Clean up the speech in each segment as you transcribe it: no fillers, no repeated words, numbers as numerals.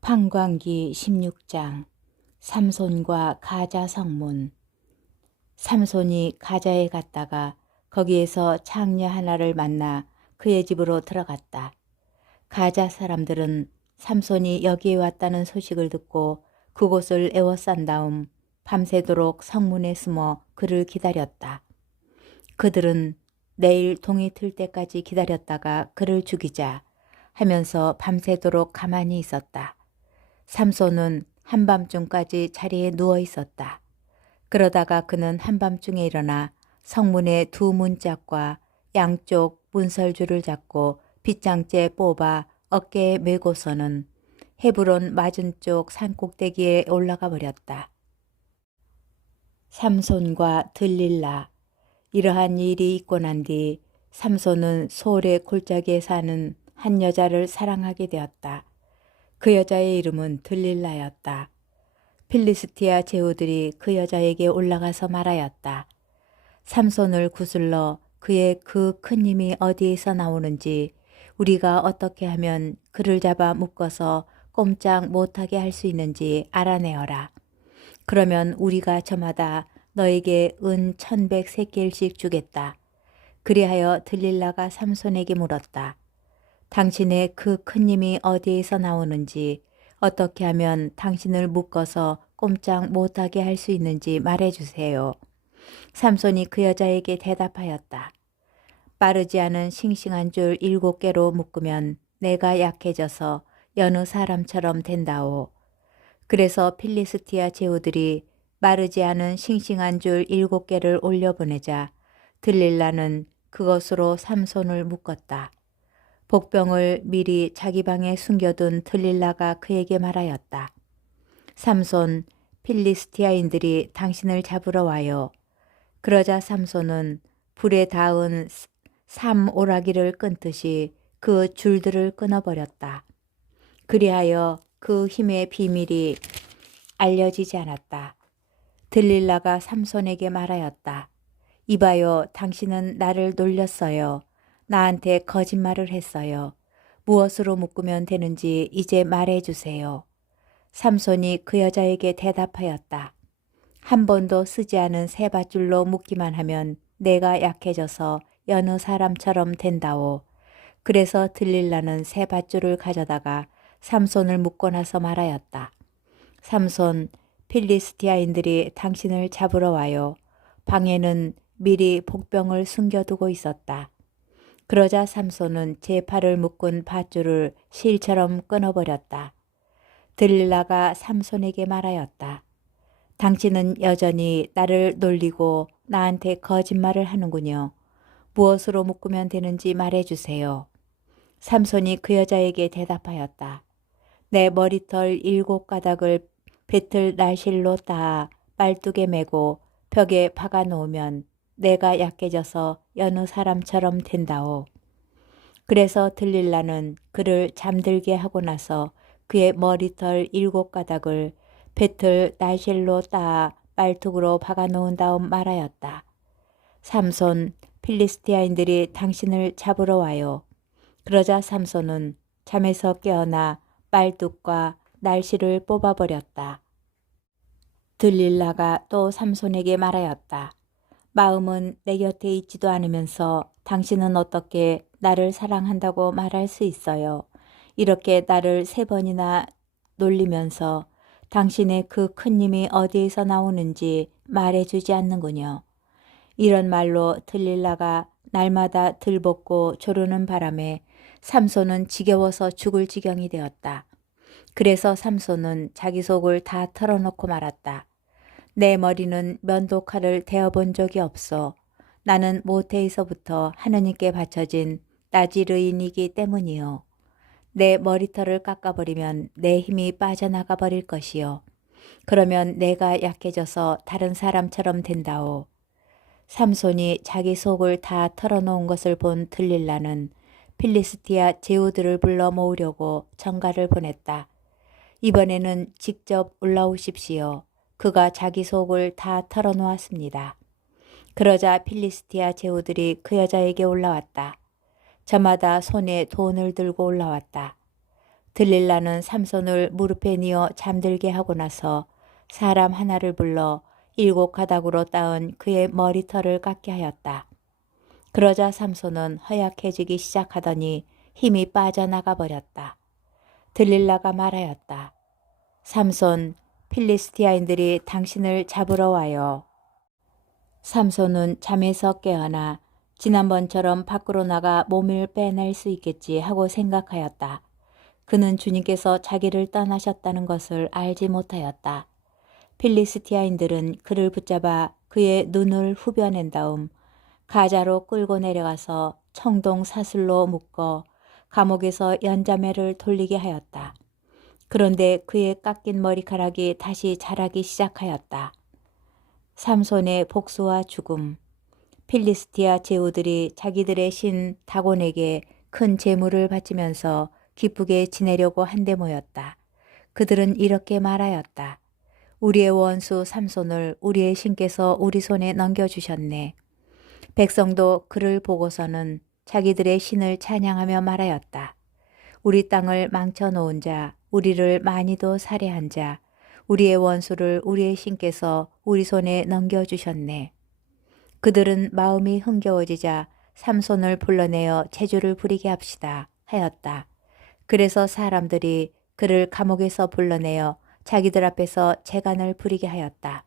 판관기 16장 삼손과 가자 성문. 삼손이 가자에 갔다가 거기에서 창녀 하나를 만나 그의 집으로 들어갔다. 가자 사람들은 삼손이 여기에 왔다는 소식을 듣고 그곳을 에워싼 다음 밤새도록 성문에 숨어 그를 기다렸다. 그들은 내일 동이 틀 때까지 기다렸다가 그를 죽이자 하면서 밤새도록 가만히 있었다. 삼손은 한밤중까지 자리에 누워 있었다. 그러다가 그는 한밤중에 일어나 성문의 두 문짝과 양쪽 문설줄을 잡고 빗장째 뽑아 어깨에 메고서는 헤브론 맞은쪽 산꼭대기에 올라가 버렸다. 삼손과 들릴라. 이러한 일이 있고 난 뒤 삼손은 소울의 골짜기에 사는 한 여자를 사랑하게 되었다. 그 여자의 이름은 들릴라였다. 필리스티아 제후들이 그 여자에게 올라가서 말하였다. 삼손을 구슬러 그의 그 큰 힘이 어디에서 나오는지 우리가 어떻게 하면 그를 잡아 묶어서 꼼짝 못하게 할 수 있는지 알아내어라. 그러면 우리가 저마다 너에게 은 1100세겔씩 주겠다. 그리하여 들릴라가 삼손에게 물었다. 당신의 그 큰 힘이 어디에서 나오는지 어떻게 하면 당신을 묶어서 꼼짝 못하게 할 수 있는지 말해주세요. 삼손이 그 여자에게 대답하였다. 빠르지 않은 싱싱한 줄 7개로 묶으면 내가 약해져서 여느 사람처럼 된다오. 그래서 필리스티아 제후들이 마르지 않은 싱싱한 줄 7개를 올려보내자 들릴라는 그것으로 삼손을 묶었다. 복병을 미리 자기 방에 숨겨둔 들릴라가 그에게 말하였다. 삼손, 필리스티아인들이 당신을 잡으러 와요. 그러자 삼손은 불에 닿은 삼오라기를 끊듯이 그 줄들을 끊어버렸다. 그리하여 그 힘의 비밀이 알려지지 않았다. 들릴라가 삼손에게 말하였다. 이봐요, 당신은 나를 놀렸어요. 나한테 거짓말을 했어요. 무엇으로 묶으면 되는지 이제 말해주세요. 삼손이 그 여자에게 대답하였다. 한 번도 쓰지 않은 새 밧줄로 묶기만 하면 내가 약해져서 여느 사람처럼 된다오. 그래서 들릴라는 새 밧줄을 가져다가 삼손을 묶고 나서 말하였다. 삼손, 필리스티아인들이 당신을 잡으러 와요. 방에는 미리 복병을 숨겨두고 있었다. 그러자 삼손은 제 팔을 묶은 밧줄을 실처럼 끊어버렸다. 들릴라가 삼손에게 말하였다. 당신은 여전히 나를 놀리고 나한테 거짓말을 하는군요. 무엇으로 묶으면 되는지 말해주세요. 삼손이 그 여자에게 대답하였다. 내 머리털 7가닥을 배틀 날실로 따아 빨뚝에 메고 벽에 박아 놓으면 내가 약해져서 여느 사람처럼 된다오. 그래서 들릴라는 그를 잠들게 하고 나서 그의 머리털 7가닥을 배틀 날실로 따아 빨뚝으로 박아 놓은 다음 말하였다. 삼손, 필리스티아인들이 당신을 잡으러 와요. 그러자 삼손은 잠에서 깨어나 빨뚝과 날씨를 뽑아버렸다. 들릴라가 또 삼손에게 말하였다. 마음은 내 곁에 있지도 않으면서 당신은 어떻게 나를 사랑한다고 말할 수 있어요. 이렇게 나를 3번이나 놀리면서 당신의 그 큰 힘이 어디에서 나오는지 말해주지 않는군요. 이런 말로 들릴라가 날마다 들벗고 조르는 바람에 삼손은 지겨워서 죽을 지경이 되었다. 그래서 삼손은 자기 속을 다 털어놓고 말았다. 내 머리는 면도칼을 대어본 적이 없어. 나는 모태에서부터 하느님께 바쳐진 나지르인이기 때문이요. 내 머리털을 깎아버리면 내 힘이 빠져나가 버릴 것이요. 그러면 내가 약해져서 다른 사람처럼 된다오. 삼손이 자기 속을 다 털어놓은 것을 본 들릴라는 필리스티아 제후들을 불러 모으려고 전가를 보냈다. 이번에는 직접 올라오십시오. 그가 자기 속을 다 털어놓았습니다. 그러자 필리스티아 제후들이 그 여자에게 올라왔다. 저마다 손에 돈을 들고 올라왔다. 들릴라는 삼손을 무릎에 뉘어 잠들게 하고 나서 사람 하나를 불러 7 가닥으로 따은 그의 머리털을 깎게 하였다. 그러자 삼손은 허약해지기 시작하더니 힘이 빠져나가 버렸다. 들릴라가 말하였다. 삼손, 필리스티아인들이 당신을 잡으러 와요. 삼손은 잠에서 깨어나 지난번처럼 밖으로 나가 몸을 빼낼 수 있겠지 하고 생각하였다. 그는 주님께서 자기를 떠나셨다는 것을 알지 못하였다. 필리스티아인들은 그를 붙잡아 그의 눈을 후벼낸 다음 가자로 끌고 내려가서 청동 사슬로 묶어 감옥에서 연자매를 돌리게 하였다. 그런데 그의 깎인 머리카락이 다시 자라기 시작하였다. 삼손의 복수와 죽음. 필리스티아 제후들이 자기들의 신 다곤에게 큰 재물을 바치면서 기쁘게 지내려고 한데 모였다. 그들은 이렇게 말하였다. 우리의 원수 삼손을 우리의 신께서 우리 손에 넘겨주셨네. 백성도 그를 보고서는 자기들의 신을 찬양하며 말하였다. 우리 땅을 망쳐놓은 자, 우리를 많이도 살해한 자, 우리의 원수를 우리의 신께서 우리 손에 넘겨주셨네. 그들은 마음이 흥겨워지자 삼손을 불러내어 제주를 부리게 합시다 하였다. 그래서 사람들이 그를 감옥에서 불러내어 자기들 앞에서 재간을 부리게 하였다.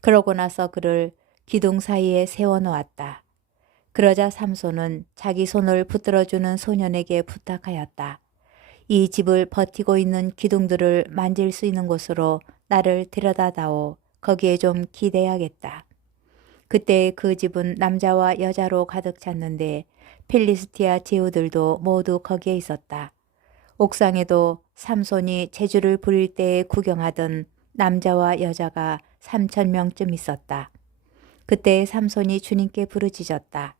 그러고 나서 그를 기둥 사이에 세워놓았다. 그러자 삼손은 자기 손을 붙들어주는 소년에게 부탁하였다. 이 집을 버티고 있는 기둥들을 만질 수 있는 곳으로 나를 데려다다오. 거기에 좀 기대야겠다. 그때 그 집은 남자와 여자로 가득 찼는데 필리스티아 제후들도 모두 거기에 있었다. 옥상에도 삼손이 제주를 부릴 때에 구경하던 남자와 여자가 3,000명쯤 있었다. 그때 삼손이 주님께 부르짖었다.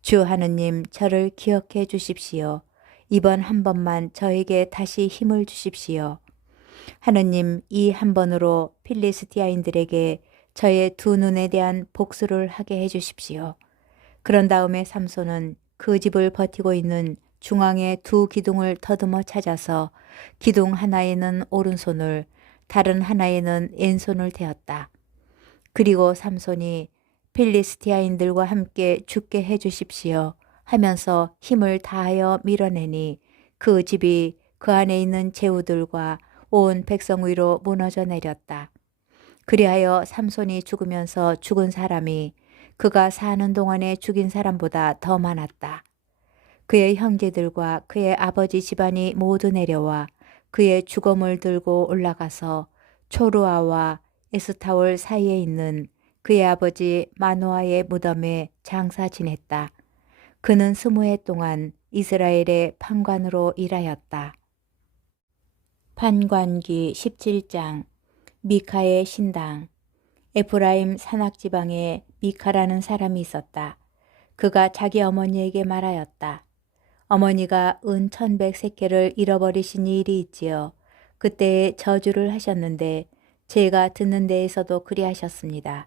주 하느님, 저를 기억해 주십시오. 이번 한 번만 저에게 다시 힘을 주십시오. 하느님, 이 한 번으로 필리스티아인들에게 저의 두 눈에 대한 복수를 하게 해 주십시오. 그런 다음에 삼손은 그 집을 버티고 있는 중앙의 두 기둥을 더듬어 찾아서 기둥 하나에는 오른손을, 다른 하나에는 왼손을 대었다. 그리고 삼손이 필리스티아인들과 함께 죽게 해 주십시오 하면서 힘을 다하여 밀어내니 그 집이 그 안에 있는 제후들과 온 백성 위로 무너져 내렸다. 그리하여 삼손이 죽으면서 죽은 사람이 그가 사는 동안에 죽인 사람보다 더 많았다. 그의 형제들과 그의 아버지 집안이 모두 내려와 그의 죽음을 들고 올라가서 초루아와 에스타올 사이에 있는 그의 아버지 마노아의 무덤에 장사 지냈다. 그는 20해 동안 이스라엘의 판관으로 일하였다. 판관기 17장. 미카의 신당. 에프라임 산악지방에 미카라는 사람이 있었다. 그가 자기 어머니에게 말하였다. 어머니가 은 1,100세겔을 잃어버리신 일이 있지요. 그때에 저주를 하셨는데 제가 듣는 데에서도 그리하셨습니다.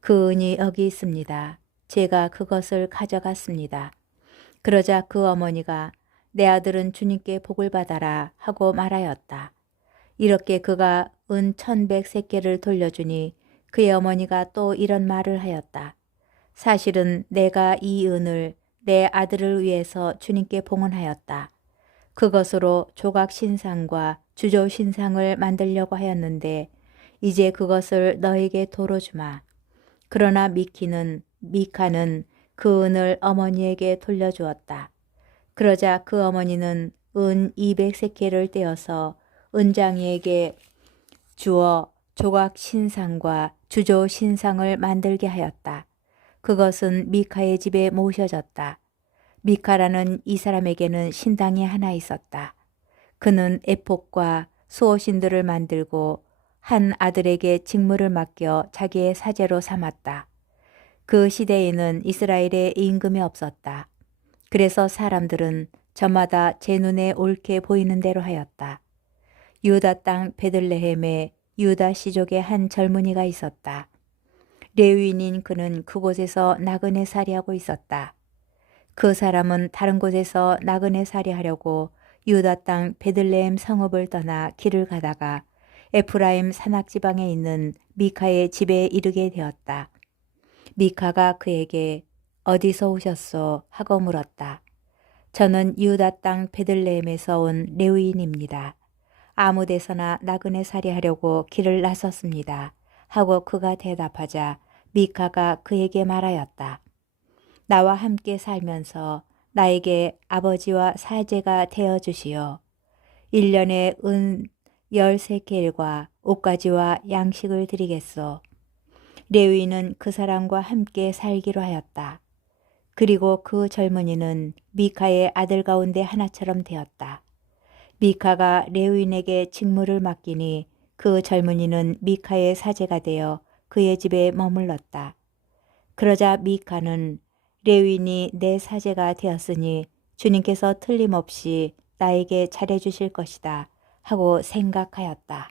그 은이 여기 있습니다. 제가 그것을 가져갔습니다. 그러자 그 어머니가 내 아들은 주님께 복을 받아라 하고 말하였다. 이렇게 그가 은 1,100세겔을 돌려주니 그의 어머니가 또 이런 말을 하였다. 사실은 내가 이 은을 내 아들을 위해서 주님께 봉헌하였다. 그것으로 조각 신상과 주조 신상을 만들려고 하였는데 이제 그것을 너에게 도로 주마. 그러나 미카는 그 은을 어머니에게 돌려주었다. 그러자 그 어머니는 은 200세겔을 떼어서 은장이에게 주어 조각 신상과 주조 신상을 만들게 하였다. 그것은 미카의 집에 모셔졌다. 미카라는 이 사람에게는 신당이 하나 있었다. 그는 에폭과 수호신들을 만들고 한 아들에게 직무를 맡겨 자기의 사제로 삼았다. 그 시대에는 이스라엘에 임금이 없었다. 그래서 사람들은 저마다 제 눈에 옳게 보이는 대로 하였다. 유다 땅 베들레헴에 유다 시족의 한 젊은이가 있었다. 레위인인 그는 그곳에서 나그네 살이하고 있었다. 그 사람은 다른 곳에서 나그네 살이하려고 유다 땅 베들레헴 성읍을 떠나 길을 가다가 에프라임 산악지방에 있는 미카의 집에 이르게 되었다. 미카가 그에게 어디서 오셨소? 하고 물었다. 저는 유다 땅 베들레헴에서 온 레위인입니다. 아무 데서나 나그네 살이하려고 길을 나섰습니다. 하고 그가 대답하자 미카가 그에게 말하였다. 나와 함께 살면서 나에게 아버지와 사제가 되어 주시오. 1년에 은 13겔과 옷가지와 양식을 드리겠소. 레위는 그 사람과 함께 살기로 하였다. 그리고 그 젊은이는 미카의 아들 가운데 하나처럼 되었다. 미카가 레위인에게 직무를 맡기니 그 젊은이는 미카의 사제가 되어 그의 집에 머물렀다. 그러자 미카는 레위인이 내 사제가 되었으니 주님께서 틀림없이 나에게 잘해주실 것이다 하고 생각하였다.